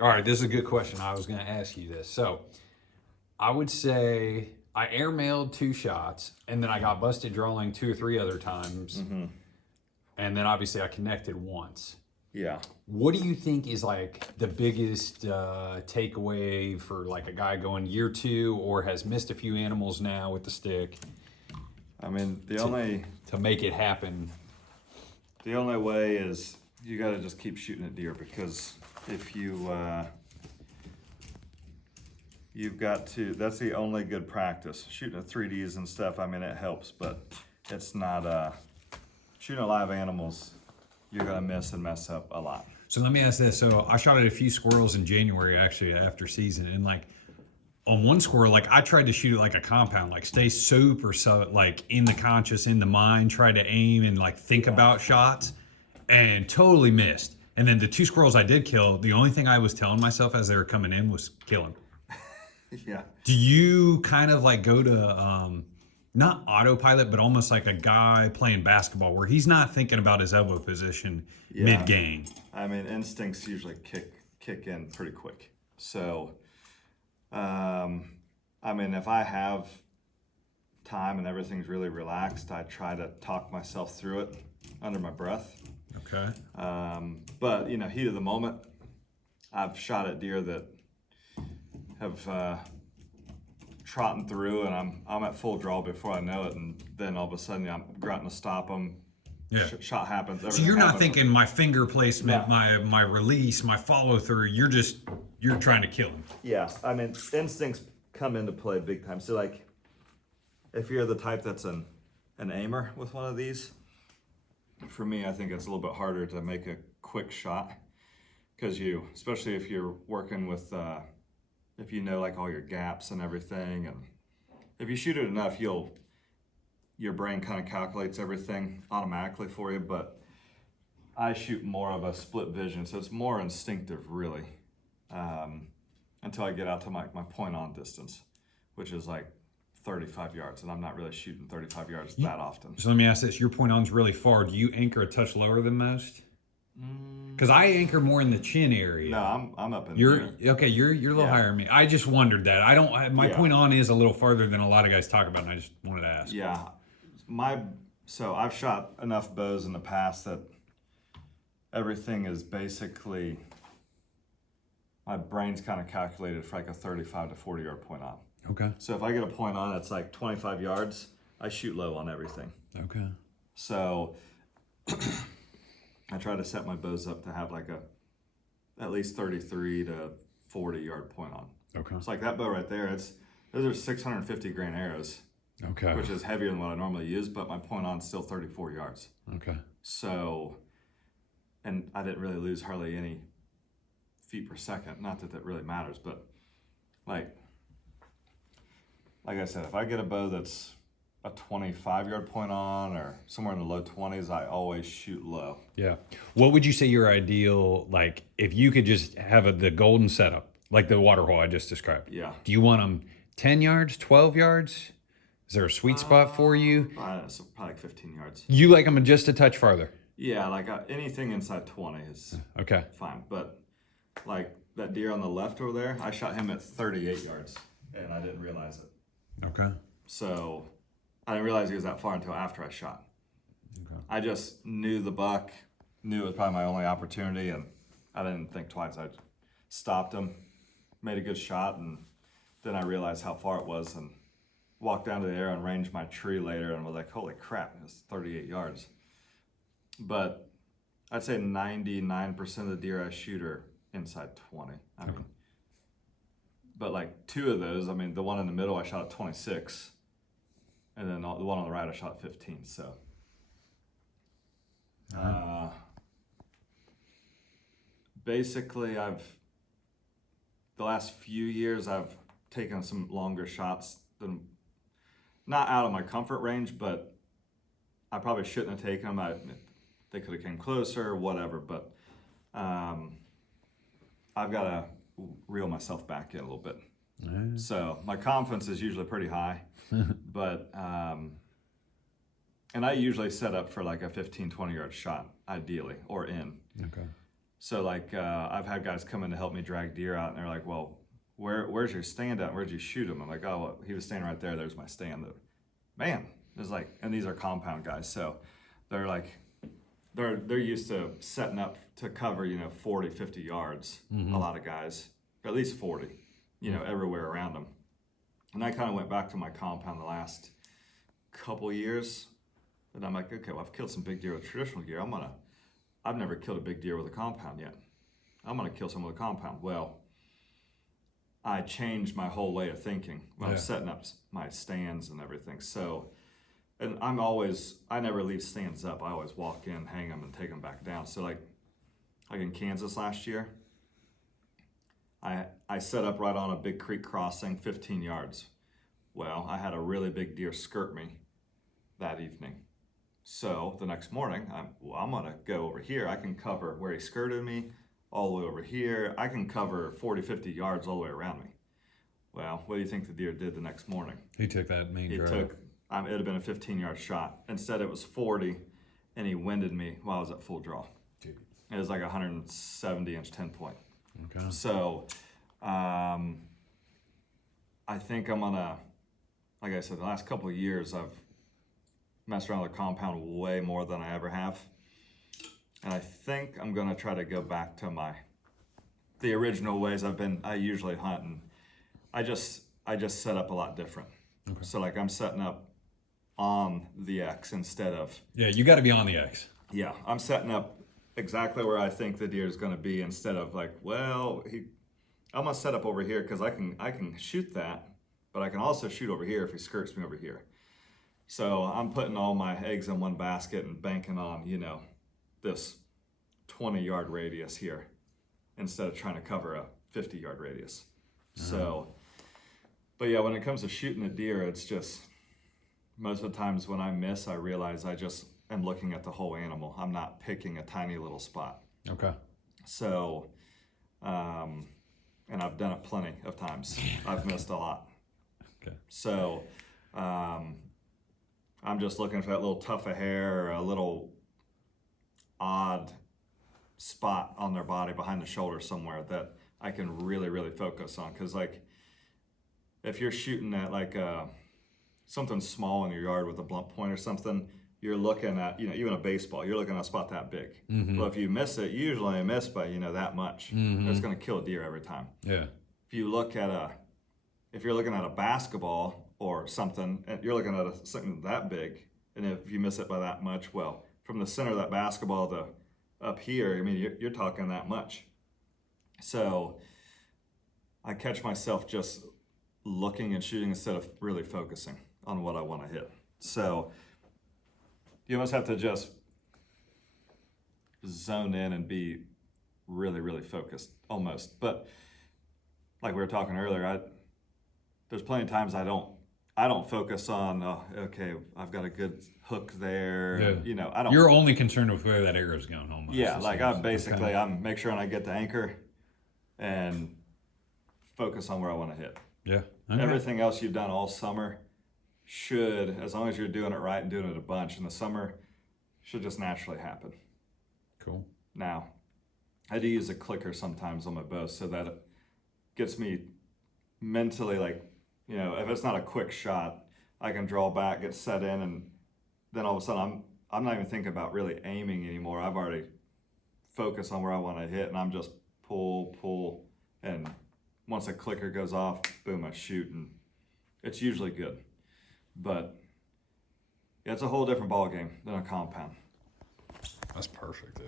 All right, this is a good question. I was going to ask you this. So I would say I airmailed 2 shots, and then I got busted drawing 2 or 3 other times, and then obviously I connected once. Yeah. What do you think is like the biggest takeaway for like a guy going year 2 or has missed a few animals now with the stick I mean, to make it happen? the only way is you got to just keep shooting at deer, because if you've got to, that's the only good practice. Shooting at 3Ds and stuff, I mean, it helps, but it's not, shooting at live animals, you're gonna miss and mess up a lot. So let me ask this. So I shot at a few squirrels in January, actually, after season, and like on one squirrel, like I tried to shoot it like a compound, like stay super like in the conscious, in the mind, try to aim and like think about shots, and totally missed. And then the 2 squirrels I did kill, the only thing I was telling myself as they were coming in was kill them. Yeah. Do you kind of like go to not autopilot, but almost like a guy playing basketball where he's not thinking about his elbow position mid game? I mean, instincts usually kick in pretty quick. So, I mean, if I have time and everything's really relaxed, I try to talk myself through it under my breath. Okay. But you know, heat of the moment, I've shot at deer that have trotting through, and I'm at full draw before I know it, and then all of a sudden I'm grunting to stop them. Yeah. Shot happens. So you're not thinking my finger placement, No. my release, my follow through. You're trying to kill him. Yeah, I mean, instincts come into play big time. So like, if you're the type that's an aimer with one of these, for me, I think it's a little bit harder to make a quick shot, because especially if you're working with, if you know like all your gaps and everything, and if you shoot it enough, your brain kind of calculates everything automatically for you. But I shoot more of a split vision, so it's more instinctive really, until I get out to my point on distance, which is like 35 yards, and I'm not really shooting 35 yards that often. So let me ask this: your point on's really far. Do you anchor a touch lower than most? Because I anchor more in the chin area. No, I'm up in You're here. okay. You're a little higher than me. I just wondered that. I don't. My Yeah. point on is a little farther than a lot of guys talk about, and I just wanted to ask. Yeah, so I've shot enough bows in the past that everything is basically, my brain's kind of calculated for like a 35 to 40 yard point on. Okay. So if I get a point on that's like 25 yards, I shoot low on everything. Okay. So I try to set my bows up to have like at least 33 to 40 yard point on. Okay. It's like that bow right there. Those are 650 grain arrows. Okay. Which is heavier than what I normally use, but my point on is still 34 yards. Okay. So, and I didn't really lose hardly any feet per second. Not that that really matters, but like I said, if I get a bow that's a 25 yard point on or somewhere in the low 20s, I always shoot low. Yeah. What would you say your ideal, like, if you could just have the golden setup, like the water hole I just described? Yeah. Do you want them 10 yards, 12 yards? Is there a sweet spot for you? So probably like 15 yards. You like them just a touch farther? Yeah, like anything inside 20 is Okay. fine. But like that deer on the left over there, I shot him at 38 yards, and I didn't realize it. Okay. So I didn't realize he was that far until after I shot. Okay. I just knew the buck, knew it was probably my only opportunity, and I didn't think twice. I stopped him, made a good shot, and then I realized how far it was, and walked down to the arrow and ranged my tree later, and was like, holy crap, it's 38 yards. But I'd say 99% of the deer I shoot are inside 20. I mean, but like 2 of those, I mean, the one in the middle I shot at 26, and then the one on the right I shot at 15. So basically the last few years I've taken some longer shots than, not out of my comfort range, but I probably shouldn't have taken them. They could have came closer, whatever, but I've got to reel myself back in a little bit. So my confidence is usually pretty high, but and I usually set up for like a 15, 20 yard shot, ideally, or in. Okay. So like I've had guys come in to help me drag deer out, and they're like, well, where's your stand at? Where'd you shoot him? I'm like, oh, well, he was standing right there. There's my stand. Man, it's like, and these are compound guys, so they're like, they're used to setting up to cover, 40, 50 yards. A lot of guys, or at least 40, everywhere around them. And I kind of went back to my compound the last couple years, and I'm like, okay, well, I've killed some big deer with traditional gear. I've never killed a big deer with a compound yet. I'm gonna kill some with a compound. Well, I changed my whole way of thinking when I'm setting up my stands and everything. So, and I never leave stands up. I always walk in, hang them, and take them back down. So like in Kansas last year, I set up right on a big creek crossing, 15 yards. Well, I had a really big deer skirt me that evening. So the next morning, I'm gonna go over here. I can cover where he skirted me, all the way over here. I can cover 40, 50 yards all the way around me. Well, what do you think the deer did the next morning? He took that main He drive. took, it had been a 15-yard shot. Instead, it was 40, and he winded me while I was at full draw. Dude. It was like a 170-inch 10-point. Okay. So, I think I'm gonna, like I said, the last couple of years, I've messed around with the compound way more than I ever have. And I think I'm gonna try to go back to the original ways I usually hunt, and I just set up a lot different. Okay. So like I'm setting up on the X instead of. Yeah, you got to be on the X. Yeah, I'm setting up exactly where I think the deer is gonna be instead of like, well, I'm gonna set up over here because I can shoot that, but I can also shoot over here if he skirts me over here. So I'm putting all my eggs in one basket and banking on, this 20-yard radius here instead of trying to cover a 50-yard radius. So, but yeah, when it comes to shooting a deer, it's just, most of the times when I miss, I realize I just am looking at the whole animal. I'm not picking a tiny little spot. Okay. So, and I've done it plenty of times. I've missed a lot. Okay. So, I'm just looking for that little tuft of hair or a little odd spot on their body behind the shoulder somewhere that I can really, really focus on. Because like, if you're shooting at like something small in your yard with a blunt point or something, you're looking at, even a baseball, you're looking at a spot that big. Well, if you miss it, you usually miss by, that much. It's gonna kill a deer every time. Yeah. If you're looking at a basketball or something, and you're looking at something that big, and if you miss it by that much, well, from the center of that basketball to up here, I mean, you're talking that much. So I catch myself just looking and shooting instead of really focusing on what I want to hit. So you almost have to just zone in and be really, really focused, almost. But like we were talking earlier, there's plenty of times I don't focus on, okay, I've got a good hook there. Yeah. I don't. You're only concerned with where that arrow's going home. Yeah, like I'm make sure I get the anchor and focus on where I want to hit. Yeah. Okay. Everything else you've done all summer should, as long as you're doing it right and doing it a bunch in the summer, should just naturally happen. Cool. Now, I do use a clicker sometimes on my bow so that it gets me mentally like, if it's not a quick shot, I can draw back, get set in, and then all of a sudden I'm not even thinking about really aiming anymore. I've already focused on where I want to hit, and I'm just pull, and once a clicker goes off, boom, I shoot, and it's usually good. But yeah, it's a whole different ball game than a compound. That's perfect.